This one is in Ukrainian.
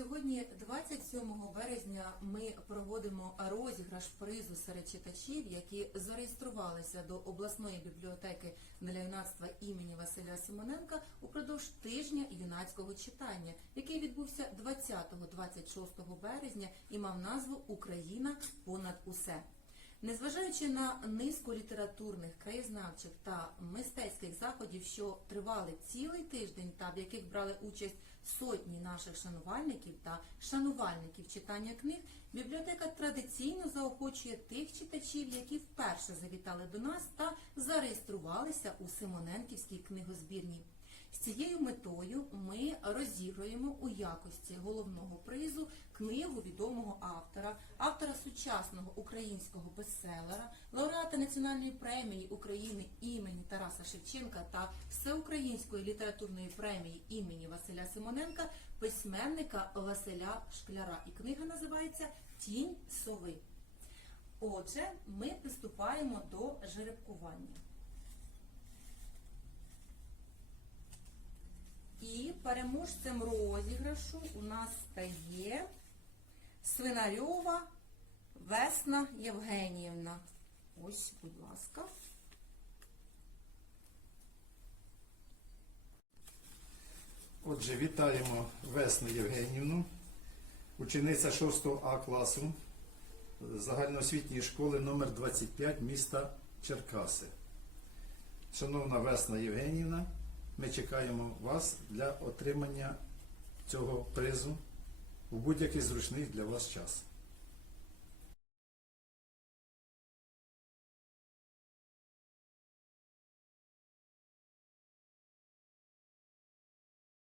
Сьогодні, 27 березня, ми проводимо розіграш призу серед читачів, які зареєструвалися до обласної бібліотеки для юнацтва імені Василя Симоненка упродовж тижня юнацького читання, який відбувся 20-26 березня і мав назву Україна понад усе. Незважаючи на низку літературних, краєзнавчих та мистецьких заходів, що тривали цілий тиждень та в яких брали участь сотні наших шанувальників та шанувальників читання книг, бібліотека традиційно заохочує тих читачів, які вперше завітали до нас та зареєструвалися у Симоненківській книгозбірні. З цією метою ми розігруємо у якості головного призу книгу відомого автора, автора сучасного українського бестселера, лауреата Національної премії України імені Тараса Шевченка та Всеукраїнської літературної премії імені Василя Симоненка, письменника Василя Шкляра. І книга називається Тінь сови. Отже, ми приступаємо до жеребкування. І переможцем розіграшу у нас стає Свинарьова Весна Євгенівна. Ось, будь ласка. Отже, вітаємо Весну Євгенівну, учениця 6 А класу загальноосвітньої школи номер 25 міста Черкаси. Шановна Весна Євгенівна, ми чекаємо вас для отримання цього призу в будь-який зручний для вас час.